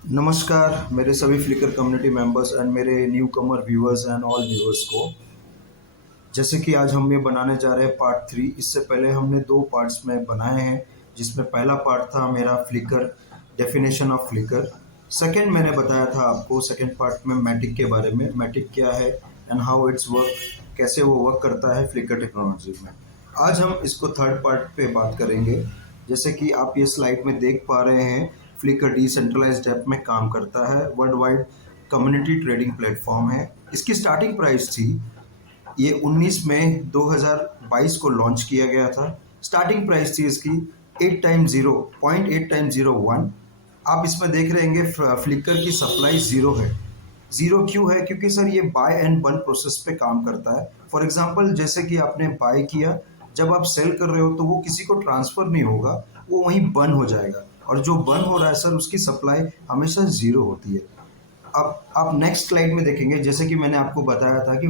नमस्कार मेरे सभी फ्लिकर कम्युनिटी मेंबर्स एंड मेरे new Qamar viewers and all viewers को। जैसे कि आज हम ये बनाने जा रहे हैं पार्ट 3। इससे पहले हमने 2 पार्ट्स में बनाए हैं, जिसमें पहला पार्ट था मेरा flicker definition of flicker. Second मैंने बताया था आपको सेकंड पार्ट में मैटिक के बारे में, मैटिक क्या है एंड हाउ इट्स वर्क, कैसे वो वर्क करता है फ्लिकर टेक्नोलॉजी में। आज हम इसको थर्ड पार्ट पे बात करेंगे। जैसे कि आप ये स्लाइड में देख पा रहे हैं, फ्लिकर डिसेंट्रलाइज्ड ऐप में काम करता है, world wide community trading platform है। इसकी स्टार्टिंग प्राइस थी, ये 19 मई 2022 को लॉन्च किया गया था। स्टार्टिंग प्राइस थी इसकी 8 टाइम्स 0.8 टाइम्स 01। आप इसमें देख रहे होंगे फ्लिकर की सप्लाई ज़ीरो है। ज़ीरो क्यों है? क्योंकि सर ये बाय एंड बर्न प्रोसेस पे काम करता है। फॉर एग्जांपल जैसे कि आपने बाय किया, जब आप सेल कर रहे हो तो वो किसी को ट्रांसफ़र नहीं होगा, वो वहीं बर्न हो जाएगा, और जो बर्न हो रहा है सर उसकी सप्लाई हमेशा ज़ीरो होती है। अब आप नेक्स्ट स्लाइड में देखेंगे, जैसे कि मैंने आपको बताया था कि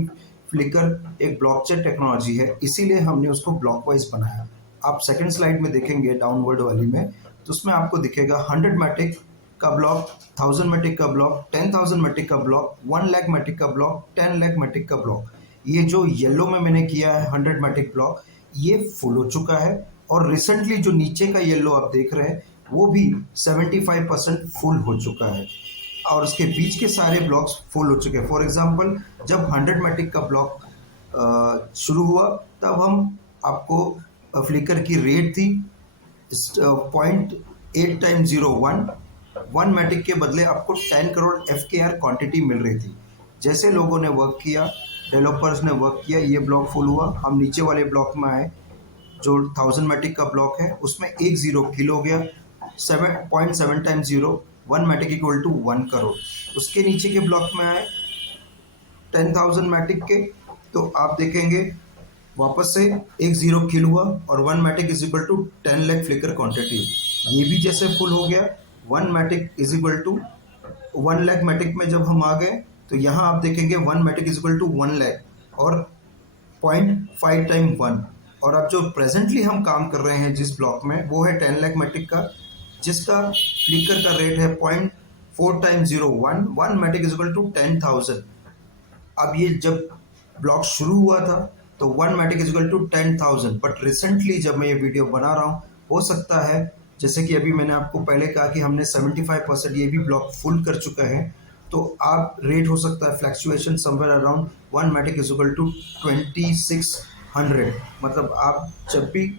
फ्लिकर एक ब्लॉकचेन टेक्नोलॉजी है, इसीलिए हमने उसको ब्लॉक वाइज बनाया। आप सेकंड स्लाइड में देखेंगे डाउनवर्ड वाली में, तो उसमें आपको दिखेगा 100 मैटिक का ब्लॉक, 1000 मैटिक का ब्लॉक, 10,000 मैटिक का ब्लॉक, 1 लाख मैटिक का ब्लॉक, 10 लाख मैटिक का ब्लॉक। ये जो येलो में मैंने किया है 100 मैटिक ब्लॉक, ये फुल हो चुका है। और रिसेंटली जो नीचे का येलो आप देख रहे हैं वो भी 75% फुल हो चुका है, और उसके बीच के सारे ब्लॉक्स फुल हो चुके हैं। फॉर एग्जांपल जब 100 मैटिक का ब्लॉक शुरू हुआ, तब हम आपको फ्लिकर की रेट थी 0.8 टाइम्स 01। 1 मैटिक के बदले आपको 10 करोड़ FKR क्वांटिटी मिल रही थी। जैसे लोगों ने वर्क किया, डेवलपर्स ने वर्क किया, ये ब्लॉक फुल हुआ। हम नीचे वाले ब्लॉक में आए, जो 1000 मैटिक का ब्लॉक है उसमें एक जीरो किल हो गया। 7.7 times 0, 1 Matic equal to 1 crore. उसके नीचे के ब्लॉक में आए 10,000 मैटिक के, तो आप देखेंगे वापस से एक जीरो किल हुआ, और 1 Matic is equal to 10 lakh flicker quantity. ये भी जैसे फुल हो गया। 1 Matic is equal to 1 lakh Matic में जब हम आ गए, तो यहाँ आप देखेंगे 1 Matic is equal to 1 lakh और 0.5 टाइम 1। और अब जो प्रेजेंटली हम काम कर रहे हैं जिस ब्लॉक में, वो है 10 लाख मैटिक का, जिसका फ्लिकर का रेट है 0.4 time 01। 1 Matic is equal to 10,000। अब ये जब ब्लॉक शुरू हुआ था तो 1 Matic is equal to 10,000, but recently जब मैं ये वीडियो बना रहा हूँ, हो सकता है जैसे कि अभी मैंने आपको पहले कहा कि हमने 75% ये भी ब्लॉक फुल कर चुका है, तो आप रेट हो सकता है fluctuation somewhere around 1 Matic is equal to 2600। मतलब आप जब भी,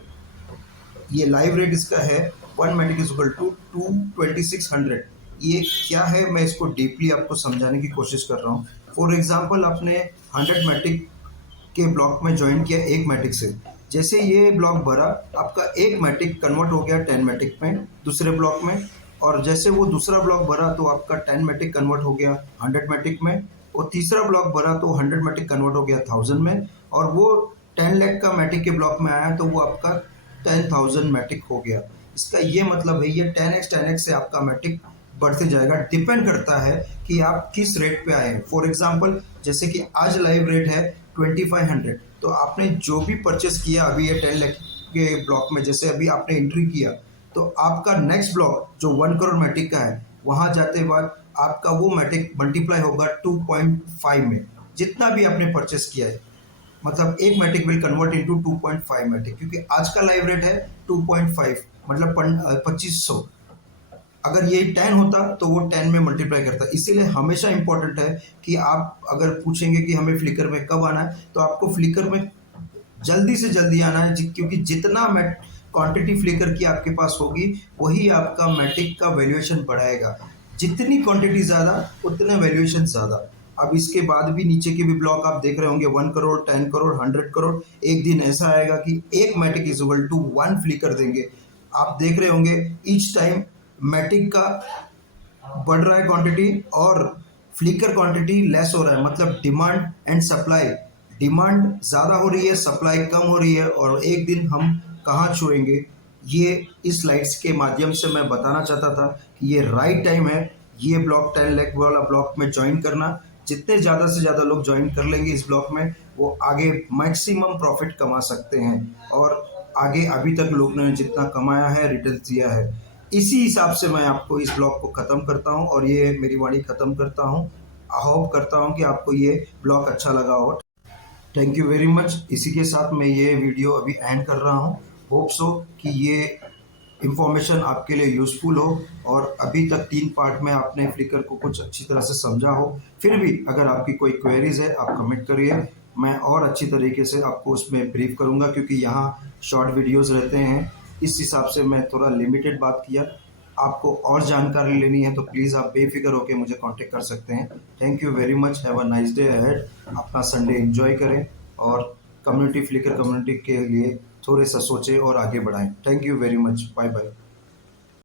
ये लाइव रेट इसका है 1 मैटिक इज इक्वल टू 2600। ये क्या है, मैं इसको डीपली आपको समझाने की कोशिश कर रहा हूँ। फॉर एग्जांपल आपने 100 मैटिक के ब्लॉक में ज्वाइन किया एक मैटिक से, जैसे ये ब्लॉक भरा, आपका एक मैटिक कन्वर्ट हो गया 10 मैटिक में दूसरे ब्लॉक में, और जैसे वो दूसरा ब्लॉक भरा तो आपका 10 मैटिक कन्वर्ट हो गया 100 मैटिक में, और तीसरा ब्लॉक भरा तो 100 मैटिक कन्वर्ट हो गया 1000 में, और वो 10 लाख का मैटिक के ब्लॉक में आया तो वो आपका 10,000 मैटिक हो गया। इसका ये मतलब है ये 10x से आपका मैटिक बढ़ते जाएगा। डिपेंड करता है कि आप किस रेट पे आए। फॉर एग्जांपल जैसे कि आज लाइव रेट है 2500, तो आपने जो भी परचेस किया अभी ये 10 लाख के ब्लॉक में, जैसे अभी आपने एंट्री किया, तो आपका नेक्स्ट ब्लॉक जो 1 करोड़ मैटिक का है, वहां जाते बाद आपका वो मैटिक मल्टीप्लाई होगा 2.5 में, जितना भी आपने परचेस किया है। मतलब एक Matic will convert into 2.5 Matic, क्योंकि आज का लाइव रेट है 2.5, मतलब 2500। अगर ये 10 होता तो वो 10 में मल्टीप्लाई करता। इसीलिए हमेशा इंपॉर्टेंट है कि आप अगर पूछेंगे कि हमें फ्लिकर में कब आना है, तो आपको फ्लिकर में जल्दी से जल्दी आना है, क्योंकि जितना क्वांटिटी फ्लिकर की आपके पास होगी, वही आपका मैटिक का वैल्यूएशन बढ़ाएगा। जितनी क्वांटिटी ज़्यादा उतने वैल्यूएशन ज़्यादा। अब इसके बाद भी नीचे के भी ब्लॉक आप देख रहे होंगे 1 करोड़, 10 करोड़, 100 करोड़। एक दिन ऐसा आएगा कि एक Matic is equal to 1 flicker देंगे। आप देख रहे होंगे ईच टाइम मैटिक का बढ़ रहा है क्वांटिटी, और फ्लिकर क्वांटिटी लेस हो रहा है। मतलब डिमांड एंड सप्लाई, डिमांड ज़्यादा हो रही है, सप्लाई कम हो रही है, और एक दिन हम कहाँ छुएंगे, ये इस स्लाइड्स के माध्यम से मैं बताना चाहता था कि ये राइट टाइम है ये ब्लॉक 10 लाख वाला ब्लॉक में ज्वाइन करना। जितने ज़्यादा से ज़्यादा लोग ज्वाइन कर लेंगे इस ब्लॉक में, वो आगे मैक्सिमम प्रॉफिट कमा सकते हैं, और आगे अभी तक लोग ने जितना कमाया है, रिटर्न दिया है। इसी हिसाब से मैं आपको इस ब्लॉग को ख़त्म करता हूँ और ये मेरी वाणी ख़त्म करता हूँ। होप करता हूँ कि आपको ये ब्लॉग अच्छा लगा हो। Thank you very much. इसी के साथ मैं ये वीडियो अभी एंड कर रहा हूँ। होप सो कि ये इंफॉर्मेशन आपके लिए यूज़फुल हो और अभी तक 3 पार्ट में आपने फ्लिकर को कुछ अच्छी तरह से समझा हो। फिर भी अगर आपकी कोई क्वेरीज़ है आप कमेंट करिए, मैं और अच्छी तरीके से आपको उसमें ब्रीफ करूँगा, क्योंकि यहाँ शॉर्ट वीडियोज़ रहते हैं, इस हिसाब से मैं थोड़ा लिमिटेड बात किया। आपको और जानकारी लेनी है तो प्लीज़ आप बेफिक्र होकर मुझे कांटेक्ट कर सकते हैं। Thank you very much. Have a nice day ahead. अपना संडे एंजॉय करें और कम्युनिटी फ्लिकर कम्युनिटी के लिए थोड़े सा सोचें और आगे बढ़ाएं। Thank you very much. Bye bye.